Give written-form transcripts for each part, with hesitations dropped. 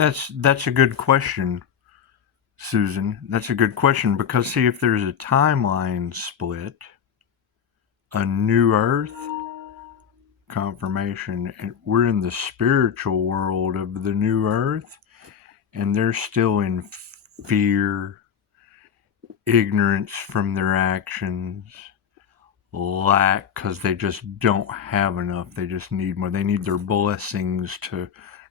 That's a good question, Susan. That's a good question because see, if there's a timeline split, a new Earth confirmation, and we're in the spiritual world of the new Earth, and they're still in fear, ignorance from their actions, lack because they just don't have enough. They just need more. They need their blessings to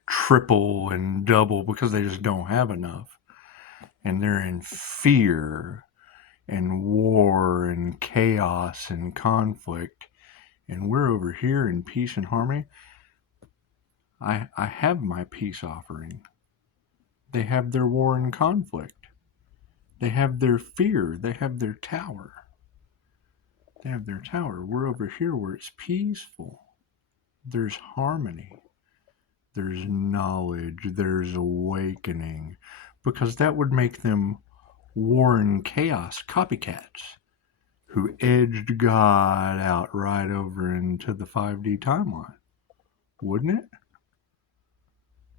triple and double because they just don't have enough. And they're in fear and war and chaos and conflict. And we're over here in peace and harmony. I have my peace offering. They have their war and conflict. They have their fear. They have their tower. They have their tower. We're over here where it's peaceful. There's harmony. There's knowledge. There's awakening. Because that would make them war and chaos copycats who edged God out right over into the 5D timeline. Wouldn't it?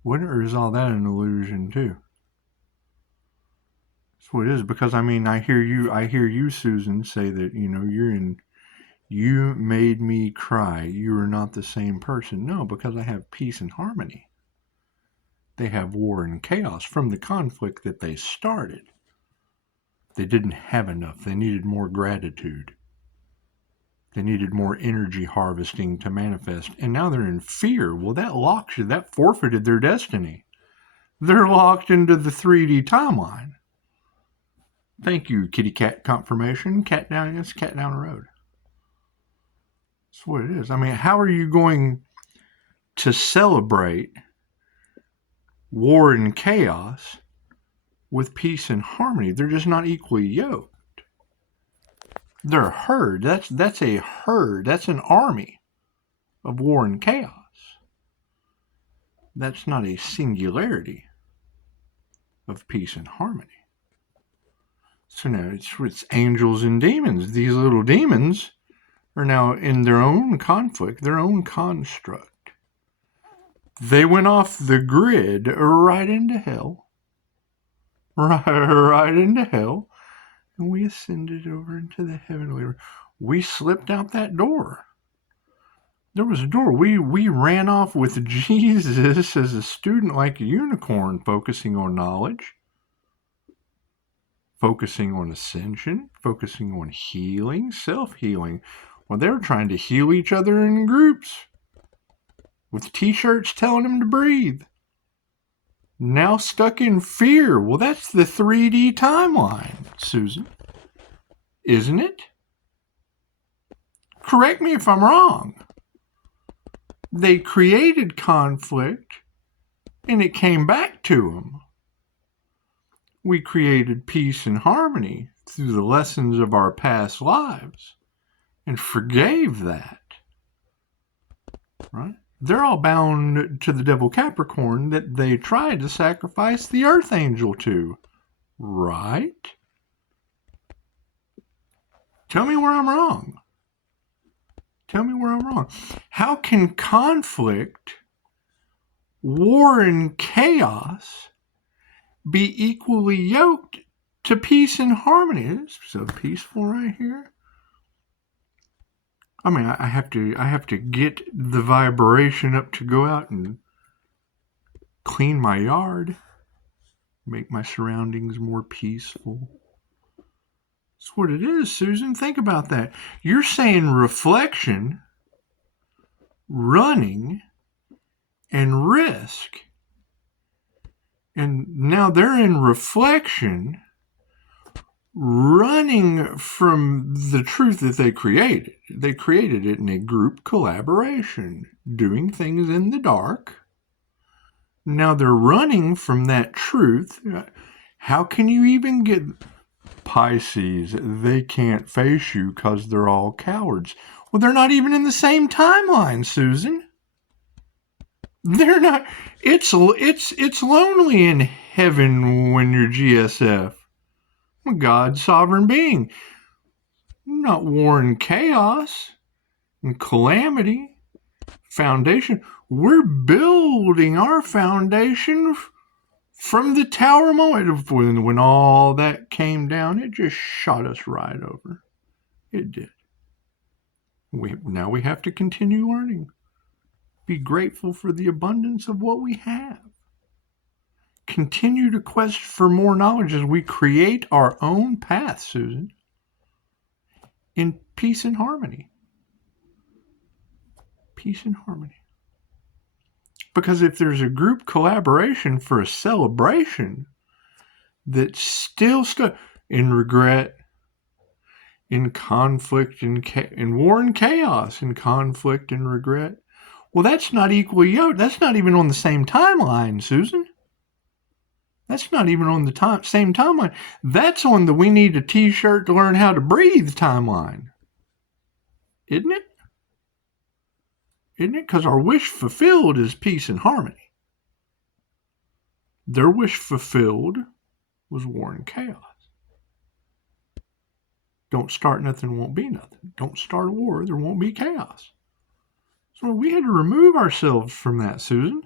Wouldn't it? Or is all that an illusion too? That's what it is. Because I mean, I hear you, Susan, say that, you made me cry. You are not the same person. No, because I have peace and harmony. They have war and chaos from the conflict that they started. They didn't have enough. They needed more gratitude. They needed more energy harvesting to manifest. And now they're in fear. Well, that locks you. That forfeited their destiny. They're locked into the 3D timeline. Thank you, kitty cat confirmation. Cat down the road. That's what it is. I mean, how are you going to celebrate war and chaos with peace and harmony? They're just not equally yoked. They're a herd. That's a herd. That's an army of war and chaos. That's not a singularity of peace and harmony. So now it's angels and demons. These little demons are now in their own conflict, their own construct. They went off the grid right into hell. Right into hell. And we ascended over into the heavenly realm. We slipped out that door. There was a door. We ran off with Jesus as a student like a unicorn, focusing on knowledge, focusing on ascension, focusing on healing, self-healing. Well, they were trying to heal each other in groups with t-shirts telling them to breathe. Now stuck in fear. Well, that's the 3D timeline, Susan. Isn't it? Correct me if I'm wrong. They created conflict and it came back to them. We created peace and harmony through the lessons of our past lives and forgave that. Right? They're all bound to the devil Capricorn that they tried to sacrifice the earth angel to. Right? Tell me where I'm wrong. Tell me where I'm wrong. How can conflict, war, and chaos be equally yoked to peace and harmony? It's so peaceful right here. I mean, I have to get the vibration up to go out and clean my yard, make my surroundings more peaceful. That's what it is, Susan. Think about that. You're saying reflection, running, and risk. And now they're in reflection, running from the truth that they created. They created it in a group collaboration, doing things in the dark. Now they're running from that truth. How can you even get Pisces? They can't face you because they're all cowards. Well, they're not even in the same timeline, Susan. They're not. It's lonely in heaven when you're GSF. God's sovereign being. Not war and chaos and calamity. Foundation. We're building our foundation From the tower moment, when all that came down, it just shot us right over. It did. Now we have to continue learning. Be grateful for the abundance of what we have. Continue to quest for more knowledge as we create our own path, Susan, in peace and harmony. Peace and harmony. Because if there's a group collaboration for a celebration that's still stuck in regret, in conflict, in war and chaos, in conflict and regret, well, that's not equally yoked. That's not even on the same timeline, Susan. That's not even on the same timeline. That's on the we need a t-shirt to learn how to breathe timeline. Isn't it? Isn't it? Because our wish fulfilled is peace and harmony. Their wish fulfilled was war and chaos. Don't start nothing, won't be nothing. Don't start a war, there won't be chaos. So we had to remove ourselves from that, Susan.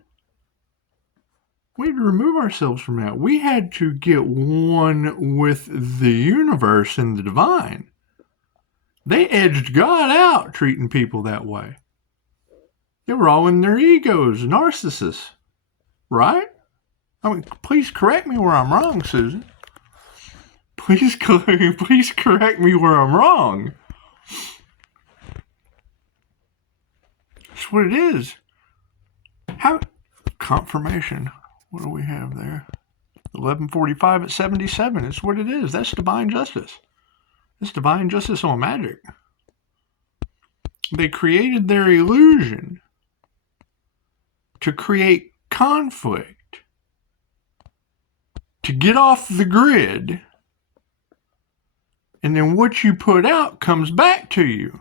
We had to remove ourselves from that. We had to get one with the universe and the divine. They edged God out treating people that way. They were all in their egos, narcissists. Right? I mean, please correct me where I'm wrong, Susan. Please correct me where I'm wrong. That's what it is. How confirmation. What do we have there? 1145 at 77. It's what it is. That's divine justice. It's divine justice on magic. They created their illusion to create conflict, to get off the grid, and then what you put out comes back to you.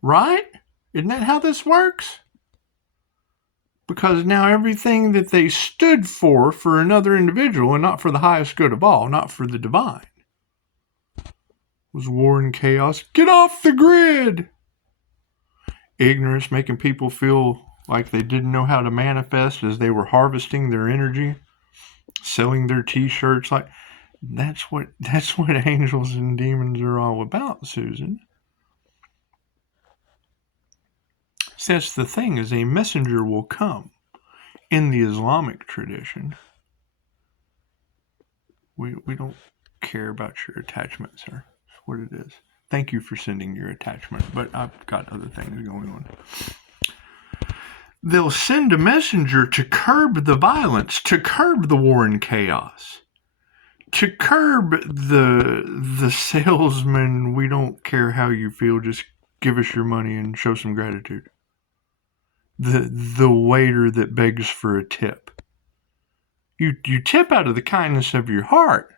Right? Isn't that how this works? Because now everything that they stood for another individual and not for the highest good of all, not for the divine, was war and chaos. Get off the grid! Ignorance, making people feel like they didn't know how to manifest as they were harvesting their energy, selling their t-shirts. Like that's what angels and demons are all about, Susan. So that's the thing, is a messenger will come. In the Islamic tradition, we don't care about your attachment, sir. That's what it is. Thank you for sending your attachment, but I've got other things going on. They'll send a messenger to curb the violence, to curb the war and chaos, to curb the salesman, we don't care how you feel, just give us your money and show some gratitude. The waiter that begs for a tip. You tip out of the kindness of your heart.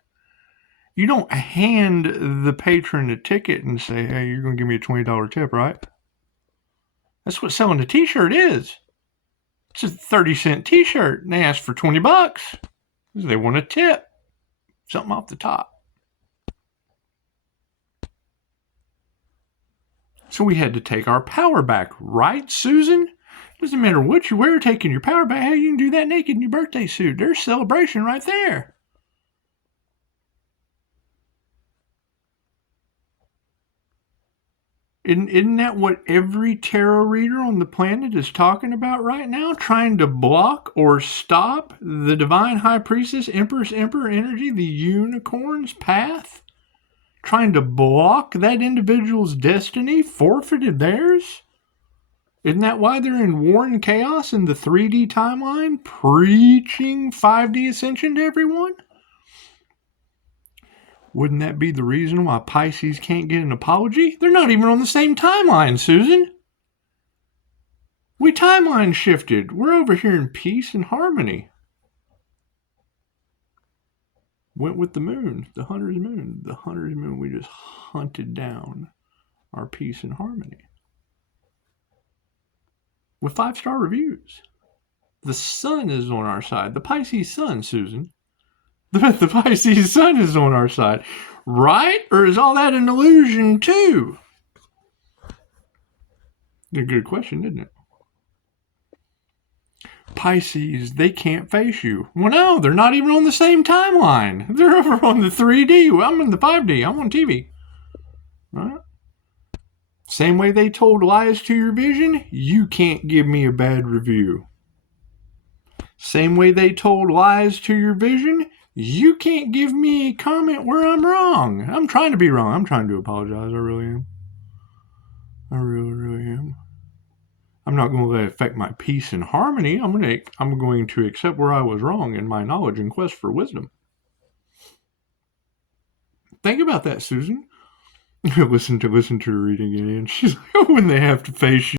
You don't hand the patron a ticket and say, hey, you're going to give me a $20 tip, right? That's what selling a t-shirt is. It's a 30-cent t-shirt, and they ask for $20 because they want a tip. Something off the top. So we had to take our power back, right, Susan? Doesn't matter what you wear, taking your power back. Hey, you can do that naked in your birthday suit. There's celebration right there. Isn't that what every tarot reader on the planet is talking about right now? Trying to block or stop the divine high priestess, empress, emperor energy, the unicorn's path? Trying to block that individual's destiny, forfeited theirs? Isn't that why they're in war and chaos in the 3D timeline, preaching 5D ascension to everyone? Wouldn't that be the reason why Pisces can't get an apology? They're not even on the same timeline, Susan. We timeline shifted. We're over here in peace and harmony. Went with the moon, the hunter's moon. The hunter's moon, we just hunted down our peace and harmony. With 5-star reviews. The sun is on our side. The Pisces sun, Susan. The Pisces sun is on our side. Right? Or is all that an illusion too? A good question, isn't it? Pisces, they can't face you. Well, no, they're not even on the same timeline. They're over on the 3D. I'm in the 5D. I'm on TV. Right? Same way they told lies to your vision, you can't give me a bad review. Same way they told lies to your vision, you can't give me a comment where I'm wrong. I'm trying to be wrong. I'm trying to apologize. I really am. I really, really am. I'm not going to let it affect my peace and harmony. I'm going to accept where I was wrong in my knowledge and quest for wisdom. Think about that, Susan. listen to her reading it in. She's like, oh, when they have to face you.